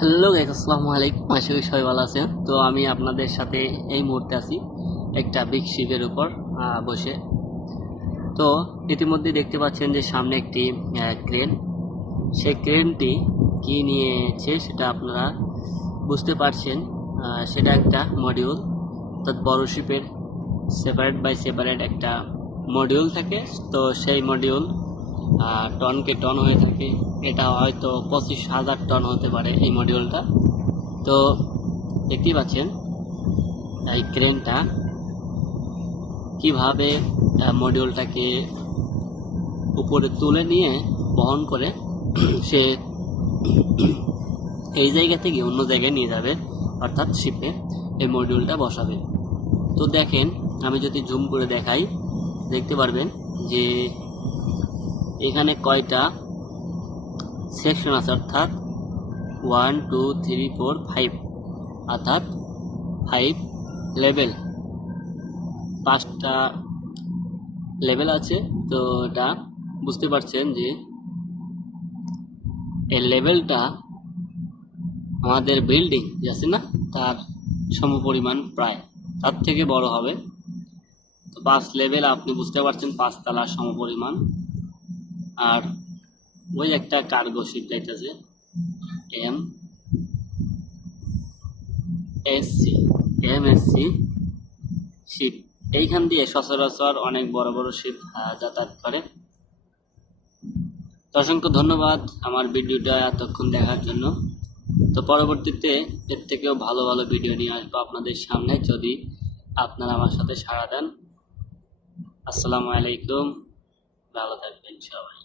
Hello guys, আসসালামু আলাইকুম। আশা করি সবাই ভালো আছেন। তো আমি আপনাদের সাথে এই মুহূর্তে আছি একটা বিগ শিপের উপর বসে। তো ইতিমধ্যে দেখতে পাচ্ছেন যে সামনে একটি ক্রেন। সেই ক্রেনটি কি নিয়েছে সেটা আপনারা বুঝতে পারছেন। সেটা একটা মডিউল, অর্থাৎ বড় শিপের সেপারেট বাই সেপারেট একটা মডিউল থাকে। তো সেই মডিউল টনকে টন হয়ে থাকে। এটা হয়তো 25,000 টন হতে পারে এই মডিউলটা। তো দেখতেই পাচ্ছেন এই ক্রেনটা কিভাবে মডিউলটাকে উপরে তুলে নিয়ে বহন করে সে এই জায়গা থেকে অন্য জায়গায় নিয়ে যাবে, অর্থাৎ শিপে এই মডিউলটা বসাবে। তো দেখেন, আমি যদি জুম করে দেখাই দেখতে পারবেন যে এখানে কয়টা সেকশন আছে, অর্থাৎ 1 2 3 4 5, অর্থাৎ 5 লেভেল, 5টা লেভেল আছে। তো এটা বুঝতে পারছেন যে এই লেভেলটা আমাদের বিল্ডিং আছে না, তার সমপরিমাণ, প্রায় তার থেকে বড় হবে। তো 5 লেভেল আপনি বুঝতে পারছেন 5 তলার সমপরিমাণ। আর ওই একটা কার্গো শিপ যাইতেছে এমএসসি শিপ। এইখান দিয়ে সচরাচর অনেক বড় বড় শিপ যাতায়াত করে। তো অসংখ্য ধন্যবাদ আমার ভিডিওটা এতক্ষণ দেখার জন্য। তো পরবর্তীতে এর থেকেও ভালো ভালো ভিডিও নিয়ে আসবো আপনাদের সামনে, যদি আপনারা আমার সাথে সাড়া দেন। আসসালামু আলাইকুম, ভালো থাকবেন সবাই।